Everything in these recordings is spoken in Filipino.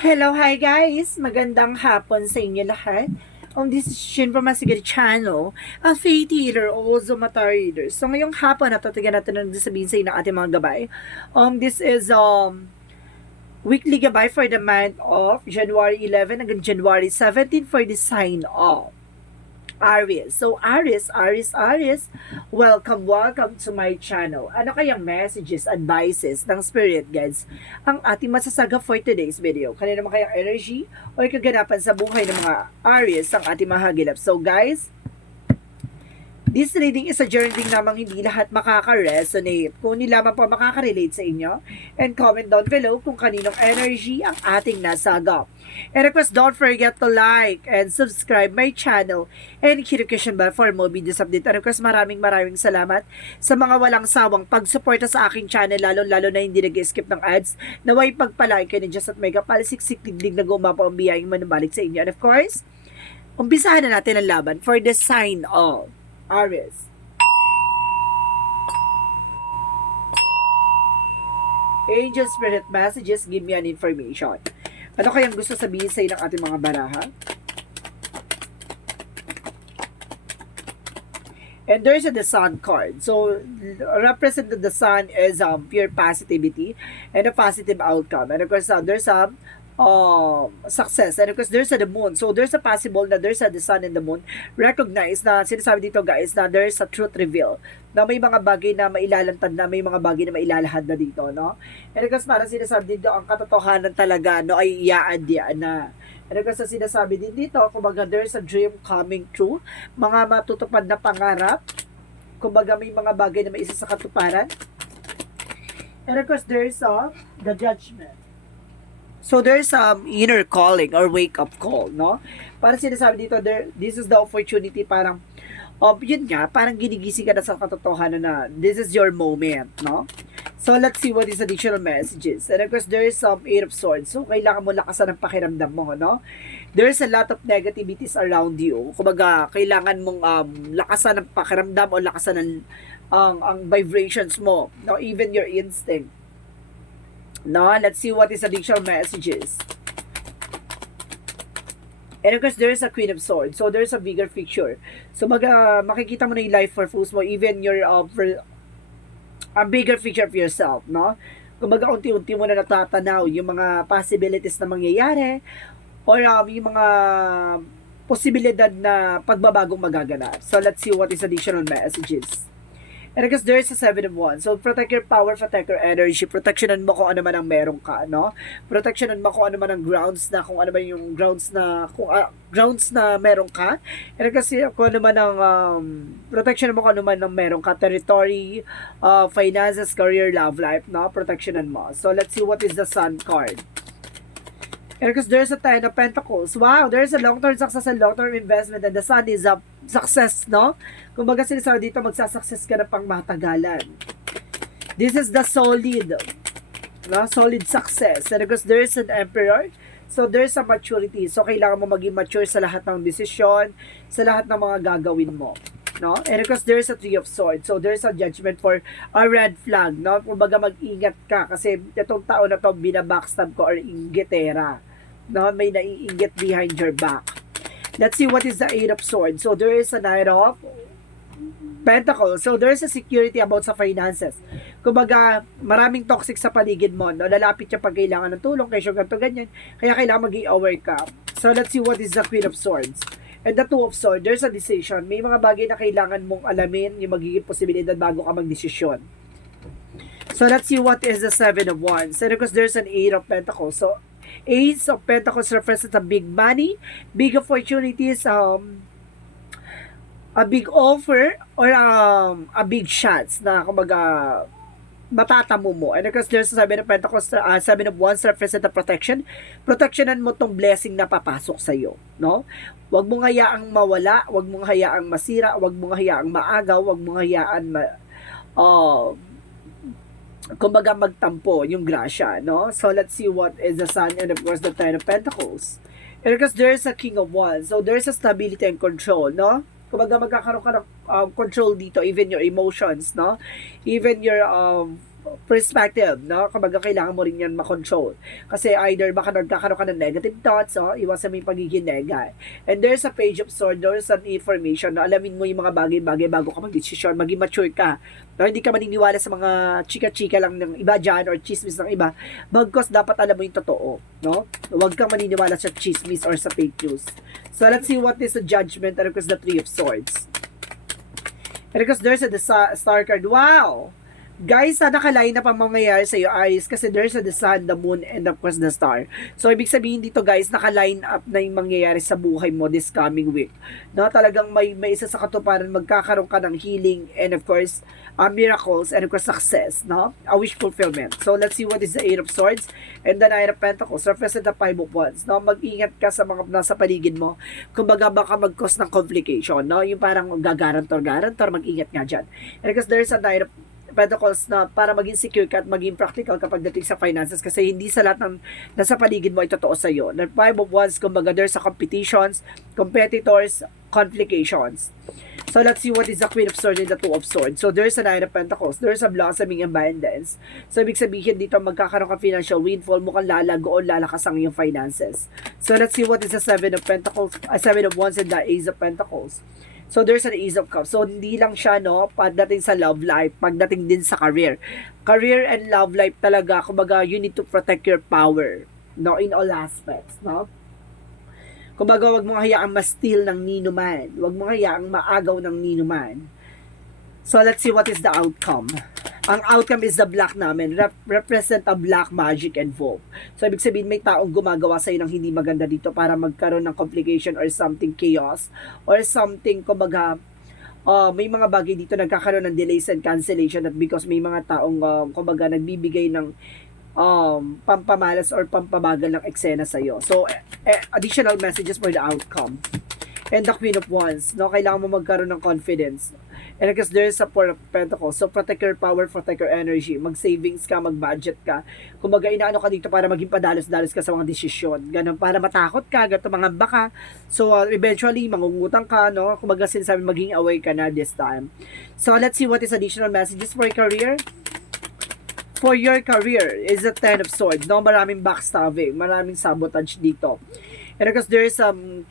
Hello, hi guys! Magandang hapon sa inyo lahat. This is Shin from Masigari Channel, a faith healer, also mata reader. So ngayong hapon, natatagan natin ang sabihin sa inyo ng ating mga gabay. This is weekly gabay for the month of January 11 hanggang January 17 for the sign of Aries. So, Aries, welcome to my channel. Ano kayang messages, advices ng spirit guides ang ating masasaga for today's video? Kanina naman kayang energy o kaganapan sa buhay ng mga Aries ang ating mahagilap. So, guys, this reading is a journey namang hindi lahat makaka-resonate. Kung hindi lamang po makaka-relate sa inyo, and comment down below kung kaninong energy ang ating nasagap. And request don't forget to like and subscribe my channel and hit the notification bell for more videos update. And request maraming salamat sa mga walang sawang pagsuporta sa aking channel, lalo na hindi nag-skip ng ads. Naway pagpalike kayo ni Diyos at may kapalisiksik digdig na gumapa ang biyayang manubalik sa inyo. And of course, umpisahan na natin ang laban for the sign of Aries. Angel Spirit Messages, give me an information. Ano kayang gusto sabihin sa ng ating mga baraha? And there's the Sun card. So, represented the Sun is pure positivity and a positive outcome. And of course, there's success. And of course, there's the Moon. So, there's a possible na there's the Sun and the Moon. Recognize na, sinasabi dito guys, na there's a truth reveal. Na may mga bagay na mailalantad na, may mga bagay na mailalahad na dito, no? And of course, parang sinasabi dito, ang katotohanan talaga, no, ay iaan na. And of course, sinasabi din dito, kumbaga, there's a dream coming true. Mga matutupad na pangarap. Kumbaga, may mga bagay na may isa sa katuparan. And of course, there's the judgment. So, there's inner calling or wake-up call, no? Parang sinasabi dito, this is the opportunity, parang, yun nga, parang ginigising ka na sa katotohanan na this is your moment, no? So, let's see what is additional messages. And of course, there is some Eight of Swords. So, kailangan mo lakasan ng pakiramdam mo, no? There's a lot of negativities around you. Kumbaga, kailangan mong lakasan ng pakiramdam o lakasan ng ang vibrations mo, no? Even your instinct. No? Let's see what is additional messages. And of course, there's a Queen of Swords. So, there's a bigger picture. So, makikita mo na yung life purpose mo, even your a bigger picture of yourself, no? Kumbaga, unti-unti mo na natatanaw yung mga possibilities na mangyayari or yung mga posibilidad na pagbabagong magaganap. So, let's see what is additional messages. And I guess there's a Seven of Wands. So, protect your power, protect your energy. Protectionan mo kung ano man ang meron ka, no? Protectionan mo kung ano man ang grounds na, kung ano man yung grounds na, grounds na meron ka. And kasi kung ano man ang, protectionan mo kung ano man ang meron ka. Territory, finances, career, love life, no? Protectionan mo. So, let's see what is the Sun card. And because there's a Ten of Pentacles. Wow, there's a long-term success and long-term investment, and the Sun is a success, no? Kumbaga sinasabi dito, magsasuccess ka na pang matagalan. This is the solid, no? Solid success. And because there's an Emperor, so there's a maturity. So kailangan mo maging mature sa lahat ng desisyon, sa lahat ng mga gagawin mo, no? And because there's a Three of Swords, so there's a judgment for a red flag, no? Kumbaga mag-ingat ka kasi itong taon na to binabackstab ko or inggitera, no? May naiinggit behind your back. Let's see what is the Eight of Swords. So there is a Knight of Pentacles. So there's a security about sa finances. Kumbaga, maraming toxic sa paligid mo, no? Lalapit siya pag kailangan ng tulong, kaya ganito ganyan. Kaya kailangan maging aware ka. So let's see what is the Queen of Swords. And the Two of Swords, there's a decision. May mga bagay na kailangan mong alamin yung magiging posibilidad bago ka magdesisyon. So let's see what is the Seven of Wands. And because there's an Eight of Pentacles. So Ace of Pentacles represents a big money, big opportunities, a big offer, or a big shots na kumbaga matatamo mo. And because there's Seven of Pentacles, Seven of Wands represent a protection. Protectionan mo tong blessing na papasok sa iyo, no? Huwag mong hayaang mawala, huwag mong hayaang masira, huwag mong hayaang maagaw, huwag mong hayaan kumbaga magtampo yung grasya, no? So, let's see what is the Sun and of course the Ten of Pentacles. And because there's a King of Wands, so there's a stability and control, no? Kumbaga magkakaroon ka ng control dito, even your emotions, no? Even your perspective, no? Kumbaga, kailangan mo rin yan makontrol. Kasi either baka nagkakaroon ka ng negative thoughts, iwasan mo yung pagiging nega. And there's a page of sword, there's an information na alamin mo yung mga bagay-bagay bago ka mag-decision, maging mature ka. No? Hindi ka maniniwala sa mga chika-chika lang ng iba dyan or chismis ng iba. Bagkos dapat alam mo yung totoo, no? Huwag kang maniniwala sa chismis or sa fake news. So let's see what is the judgment and of course the Three of Swords. And of course there's a star card. Wow! Guys, nakalain na pa mangyayari sa iyo, Aries, kasi there's the sun, the moon, and of course the star. So, ibig sabihin dito, guys, nakaline up na yung mangyayari sa buhay mo this coming week. No, talagang may isa sa katuparan, magkakaroon ka ng healing, and of course, miracles, and of course, success, no? A wish fulfillment. So, let's see what is the Eight of Swords, and the Nine of Pentacles, represent the Five of Wands, no? Mag-ingat ka sa mga nasa paligid mo. Kumbaga, baka mag-cause ng complication, no? Yung parang gagarantor, mag-ingat nga dyan. And because there's a Nine of Pentacles na para maging secure ka at maging practical kapag dating sa finances, kasi hindi sa lahat ng nasa paligid mo ay totoo sa iyo. The Five of Wands, kumbaga there's a competitions, competitors, complications. So let's see what is the Queen of Swords and the Two of Swords. So there's a Nine of Pentacles, there's a blossoming abundance. So ibig sabihin dito magkakaroon ka financial windfall, mukhang lalago o lalakas ang iyong finances. So let's see what is the Seven of Pentacles, Seven of Wands and the Ace of Pentacles. So, there's an Ace of Cups. So, hindi lang siya, no, pagdating sa love life, pagdating din sa career. Career and love life talaga, kumbaga, you need to protect your power, no, in all aspects, no? Kumbaga, wag mong hayaang ma-steal ng nino man. Wag mong hayaang maagaw ng nino man. So, let's see what is the outcome. Ang outcome is the black namin. Represent a black magic and wolf. So, ibig sabihin, may taong gumagawa sa'yo ng hindi maganda dito para magkaroon ng complication or something chaos or something, kumbaga, may mga bagay dito nagkakaroon ng delays and cancellation at because may mga taong, kumbaga, nagbibigay ng pampamalas or pampabagal ng eksena sa'yo. So, additional messages for the outcome. And the Queen of Wands, no? Kailangan mo magkaroon ng confidence. And because there's a Four of Pentacles. So, protect your power, protect your energy. Mag-savings ka, mag-budget ka. Kumbaga, inaano ka dito para maging padalos-dalos ka sa mga desisyon. Ganun, para matakot ka, gato mga baka. So, eventually, mangungutang ka, no? Kumbaga, sinasabi, maging aware ka na this time. So, let's see what is additional messages for your career. For your career is the Ten of Swords, no? Maraming backstabbing, maraming sabotage dito. And because there is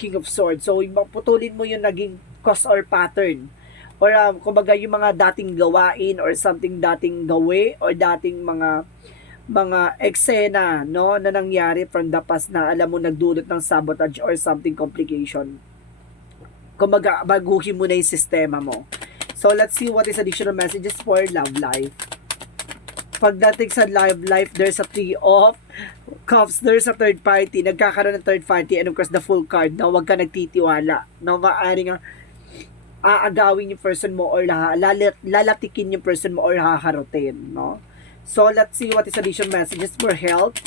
King of Swords. So, putulin mo yung naging cause or pattern. Or kumbaga yung mga dating gawain or something dating gawi or dating mga eksena, no, na nangyari from the past na alam mo nagdulot ng sabotage or something complication. Kumbaga baguhin mo na yung sistema mo. So let's see what is additional messages for love life. Pagdating sa love life, there's a Three of Cups, there's a third party, nagkakaroon ng third party, and of course the full card, na huwag ka nagtitiwala, no, maaaring aagawin yung person mo or lalatikin yung person mo or haharutin, no? So, let's see what is additional messages for health.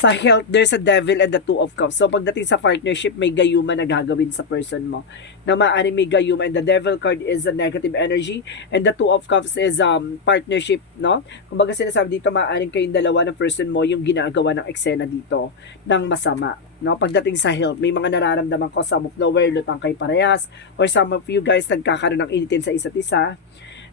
Sa health, there's a Devil and the Two of Cups. So, pagdating sa partnership, may gayuma na gagawin sa person mo. Na maaaring may gayuma. And the Devil card is a negative energy. And the Two of Cups is partnership, no? Kumbaga sinasabi dito, maaaring kayong dalawa ng person mo yung ginagawa ng eksena dito ng masama. No? Pagdating sa health, may mga nararamdaman ko, some of nowhere, lutang kay parehas. Or some of you guys nagkakaroon ng initin sa isa't isa.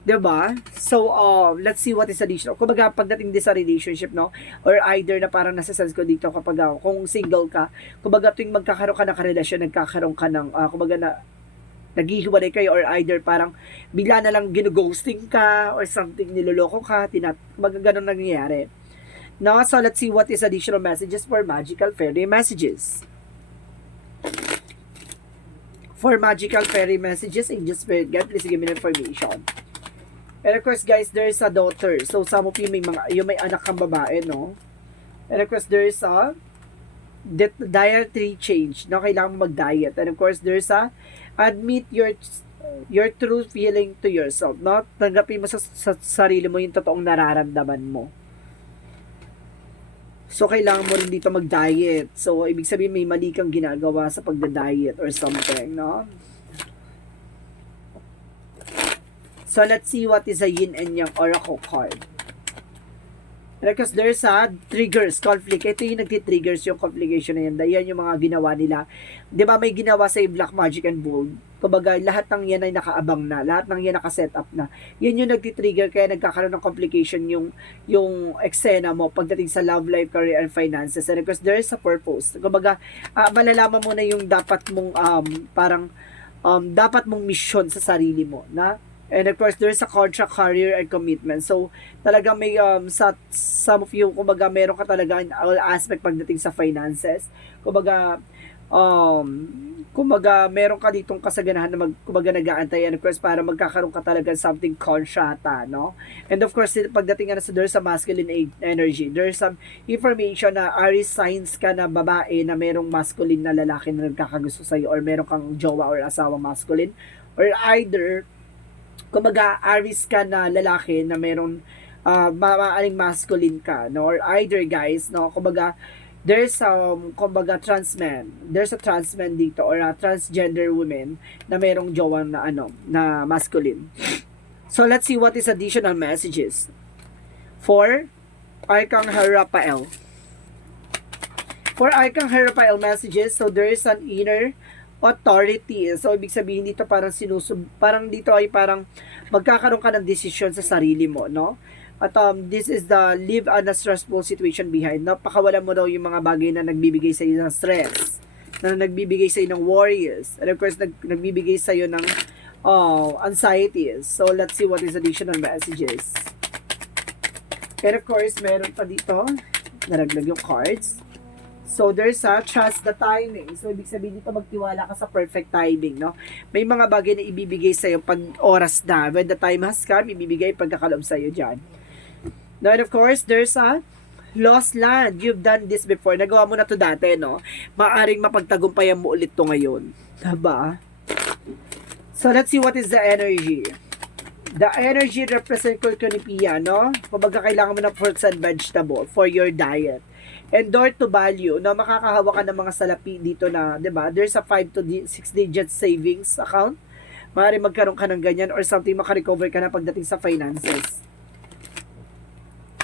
Diba? So, let's see what is additional. Kumbaga, pagdating din sa relationship, no? Or either na parang nasa-sense ko dito kapag kung single ka, kumbaga tuwing magkakaroon ka ng karelasyon, nagkakaroon ka ng, kumbaga na, naghihiwalay kayo or either parang bigla na lang ginughosting ka or something, niloloko ka, kumbaga ganun nangyayari. Now, so let's see what is additional messages for magical fairy messages. For magical fairy messages, Angel Spirit Guide, please give me information. And of course, guys, there is a daughter. So, some of you may anak kang babae, no? And of course, there is a dietary change, no? Kailangan mo mag-diet. And of course, there is a admit your true feeling to yourself, no? Tanggapin mo sa sarili mo yung totoong nararamdaman mo. So, kailangan mo rin dito mag-diet. So, ibig sabihin may mali kang ginagawa sa pagda-diet or something, no? So, let's see what is a yin and yang oracle card. And Because there's triggers, conflict. Ito yung nagtitriggers yung complication na yan. Yan yung mga ginawa nila. Di ba may ginawa sa Black Magic and Bold? Kumbaga, lahat ng yan ay nakaabang na. Lahat ng yan nakaset up na. Yan yung nagtitrigger kaya nagkakaroon ng complication yung eksena mo pagdating sa love life, career, and finances. And because there is a purpose. Kumbaga, malalaman mo na yung dapat mong dapat mong mission sa sarili mo na. And of course, there's a contract, career, and commitment. So, talaga may, some of you, kumbaga, meron ka talaga in all aspect pagdating sa finances. Kumbaga, meron ka ditong kasaganahan na kumbaga, nag-aantay. And of course, para magkakaroon ka talaga something contrata, no? And of course, pagdating na there's a masculine energy. There's some information na Aries signs ka na babae na merong masculine na lalaki na nagkakagusto sa'yo or meron kang jowa or asawa masculine. Or either, kumbaga Aries ka na lalaki na meron maaaring masculine ka, no? Or either guys, no, kumbaga there's kumbaga trans man dito or a transgender woman na merong jowa na na masculine. So let's see what is additional messages for Archangel Raphael. For Archangel Raphael messages, so there is an inner authority. So, ibig sabihin dito parang parang dito ay parang magkakaroon ka ng desisyon sa sarili mo, no? At this is the live on a stressful situation behind. Napakawalan mo daw yung mga bagay na nagbibigay sa iyo ng stress, na nagbibigay sa iyo ng worries, and of course, nagbibigay sa iyo ng anxieties. So, let's see what is additional messages. And of course, meron pa dito, naraglag yung cards. So, there's trust the timing. So, ibig sabihin dito, magtiwala ka sa perfect timing, no? May mga bagay na ibibigay sa'yo pag oras na. When the time has come, ibibigay pagkakalob sa'yo dyan. Now, and of course, there's lost land. You've done this before. Nagawa mo na to dati, no? Maaring mapagtagumpayan mo ulit to ngayon. Diba? So, let's see what is the energy. The energy represent Kurkunipia, no? Kumbaga, kailangan mo ng fruits and vegetable for your diet. And door to value, no, makakahawa ka ng mga salapi dito na, 'di ba? There's a 5 to 6 digit savings account. Maaari magkaroon ka ng ganyan or something, makarecover ka na pagdating sa finances.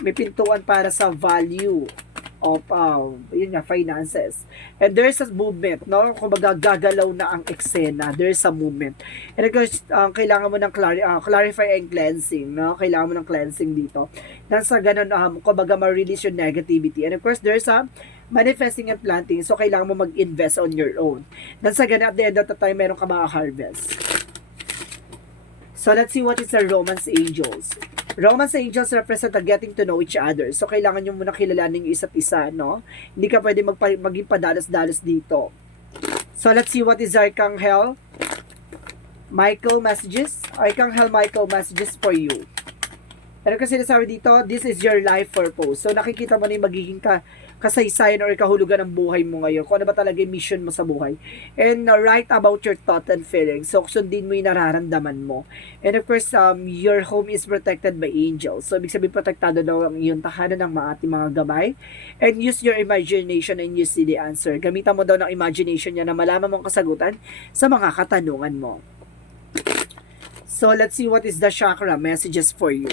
May pintuan para sa value of yun nga, finances. And there's a movement, no? Kumbaga gagalaw na ang eksena. There's a movement. And of course, kailangan mo ng clarify and cleansing, no? Kailangan mo ng cleansing dito. Nang sa ganun, kumbaga ma-release yung negativity. And of course, there's a manifesting and planting. So, kailangan mo mag-invest on your own. Nang sa ganun, at the end of the time, meron ka harvest. So, let's see what is the Romance Angels. Romance Angels represent a getting to know each other. So, kailangan nyo muna kilalanin yung isa't isa, no? Hindi ka pwede maging padalos-dalos dito. So, let's see what is Archangel Michael messages. Archangel Michael messages for you. Pero kasi sinasabi dito, this is your life purpose. So, nakikita mo na yung magiging kasaysayan or kahulugan ng buhay mo ngayon. Kung ano ba talaga yung mission mo sa buhay. And write about your thought and feelings. So, sundin mo yung nararamdaman mo. And of course, your home is protected by angels. So, ibig sabihin, protektado daw ang iyong tahanan ng ating mga gabay. And use your imagination and you see the answer. Gamitan mo daw ng imagination niya na malaman mong kasagutan sa mga katanungan mo. So, let's see what is the chakra messages for you.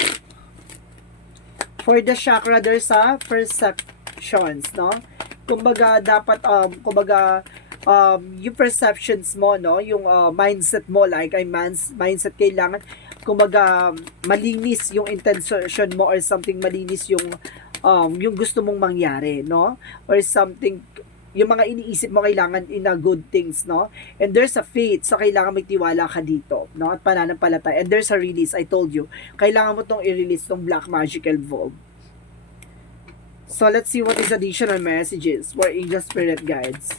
For the chakra, there's a perceptions, no? Kumbaga, dapat, yung perceptions mo, no? Yung mindset mo, like, mindset kailangan, kumbaga, malinis yung intention mo or something, malinis yung gusto mong mangyari, no? Or something, yung mga iniisip mo kailangan in a good things, no? And there's a faith, so kailangan magtiwala ka dito, no? At pananampalataya. And there's a release, I told you. Kailangan mo tong i-release tong Black Magical Bulb. So let's see what is additional messages for Angel Spirit Guides.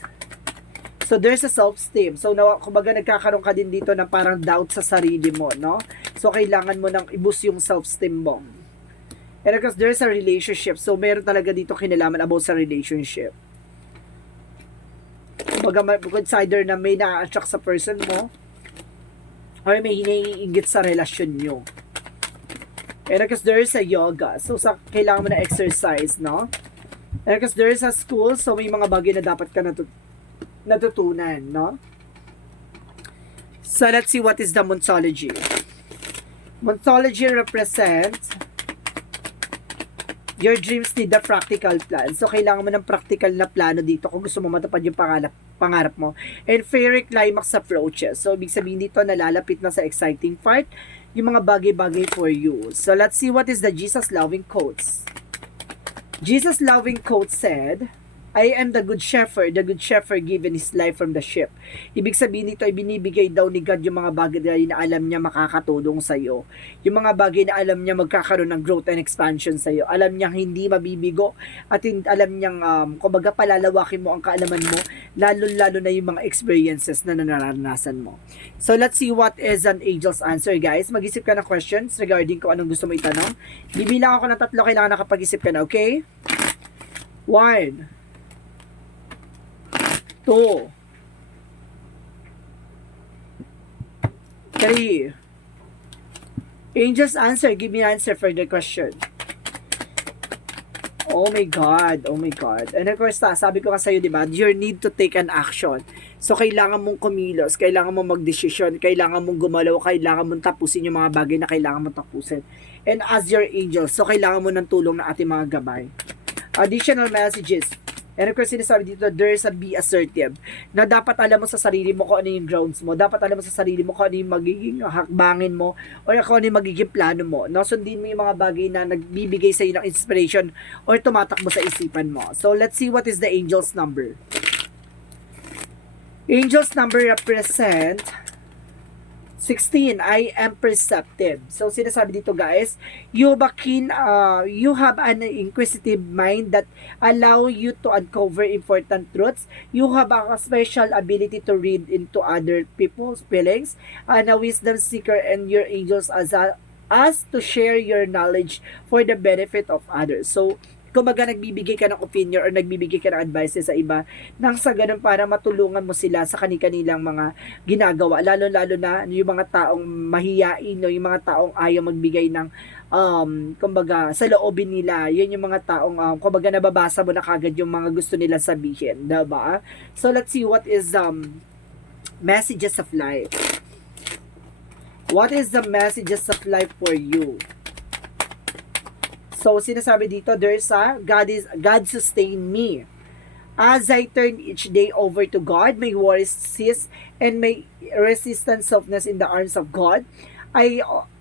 So there's a self-esteem. So kumbaga nagkakaroon ka din dito ng parang doubt sa sarili mo, no? So kailangan mo nang i-boost yung self-esteem mo. And because there's a relationship, so meron talaga dito kinalaman about sa relationship. Consider na may na-attract sa person mo or may hiniingit sa relasyon nyo. And because there is a yoga, so kailangan mo na exercise, no? And because there is a school, so may mga bagay na dapat ka natutunan, no? So let's see what is the Montology. Montology represents Your dreams need a practical plan. So, kailangan mo ng practical na plano dito kung gusto mo matupad yung pangarap mo. And fairy climax approaches. So, ibig sabihin dito, nalalapit na sa exciting part, yung mga bagay-bagay for you. So, let's see what is the Jesus-loving quotes. Jesus-loving quote said, I am the good shepherd given his life from the sheep. Ibig sabihin nito, ibinibigay daw ni God yung mga bagay na alam niya makakatulong sa iyo. Yung mga bagay na alam niya magkakaroon ng growth and expansion sa iyo. Alam niya hindi mabibigo at alam niyang kumbaga palalawakin mo ang kaalaman mo, lalo na yung mga experiences na naranasan mo. So let's see what is an angel's answer, guys. Mag-isip ka ng questions regarding kung anong gusto mo itanong. Bibilang ako ng 3, kailangan nakapag-isip ka na, okay? 1, 2, 3. Angel's answer. Give me an answer for the question. Oh my God. Oh my God. And of course, sabi ko ka sa'yo, diba? You need to take an action. So, kailangan mong kumilos, kailangan mong magdesisyon, kailangan mong gumalaw, kailangan mong tapusin yung mga bagay na kailangan mong tapusin. And as your angel, so kailangan mo ng tulong ng ating mga gabay. Additional messages. And of course, sinasabi dito, there's a be assertive. Na dapat alam mo sa sarili mo kung ano yung grounds mo. Dapat alam mo sa sarili mo kung ano yung magiging hakbangin mo o kung ano yung magiging plano mo. No? Sundin mo yung mga bagay na nagbibigay sa iyo ng inspiration or tumatakbo sa isipan mo. So, let's see what is the angel's number. Angel's number represent 16, I am perceptive. So, sinasabi dito, guys, you have an inquisitive mind that allow you to uncover important truths. You have a special ability to read into other people's feelings, and a wisdom seeker, and your angels as to share your knowledge for the benefit of others. So, kumbaga nagbibigay ka ng opinion or nagbibigay ka ng advice sa iba nang sa ganun para matulungan mo sila sa kanilang mga ginagawa, lalo na yung mga taong mahiyain o yung mga taong ayaw magbigay ng kumbaga sa loobin nila. Yun yung mga taong kumbaga nababasa mo na kagad yung mga gusto nila sabihin, diba? So let's see what is messages of life. What is the messages of life for you? So, sinasabi dito, there's God sustain me. As I turn each day over to God, my worries cease, and my resistance softness in the arms of God.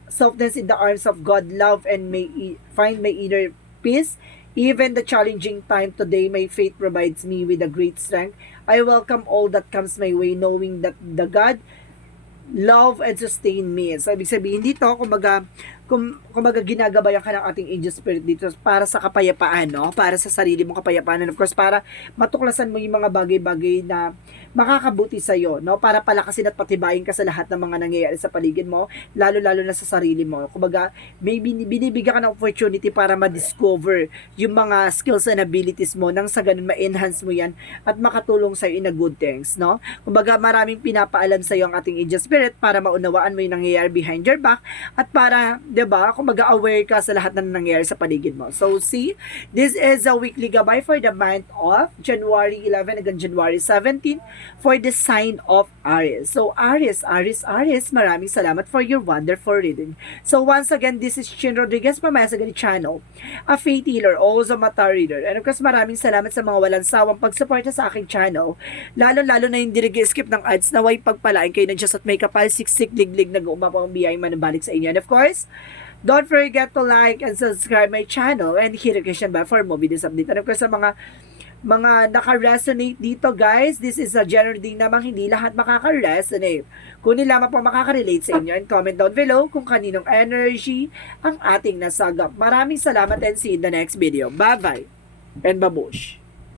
Softness in the arms of God, love, and may find my inner peace. Even the challenging time today, my faith provides me with a great strength. I welcome all that comes my way, knowing that the God love and sustain me. So, ibig sabihin dito, kumbaga ginagabayan ka ng ating angel spirit dito para sa kapayapaan, no? Para sa sarili mong kapayapaan. And of course, para matuklasan mo yung mga bagay-bagay na makakabuti sa'yo, no? Para palakasin at patibayin ka sa lahat ng mga nangyayari sa paligid mo, lalo na sa sarili mo. Kumbaga, may binibigyan ka ng opportunity para ma-discover yung mga skills and abilities mo nang sa ganun ma-enhance mo yan at makatulong sa'yo in a good things, no? Kumbaga, maraming pinapaalam sa'yo ang ating angel spirit para maunawaan mo yung nangyayari behind your back at para, diba, kumbaga aware ka sa lahat ng nangyayari sa paligid mo. So, see, this is a weekly gabay for the month of January 11 hanggang January 17 for the sign of Aries. So, Aries, maraming salamat for your wonderful reading. So, once again, this is Chin Rodriguez from Masagani Channel, a faith healer, also mata reader. And of course, maraming salamat sa mga walang sawang pagsuporta sa aking channel, lalo na yung dirigi-skip ng ads na way pagpalain kayo ng Diyos at may kapal siksik liglig na umapang biyay manabalik sa inyo. And of course, don't forget to like and subscribe my channel and hit the notification bell for more videos update. And of course, sa mga naka-resonate dito, guys, this is a general din namang hindi lahat makaka-resonate. Kung lamang po makaka-relate sa inyo, and comment down below kung kaninong energy ang ating nasagap. Maraming salamat and see you in the next video. Bye-bye and babush!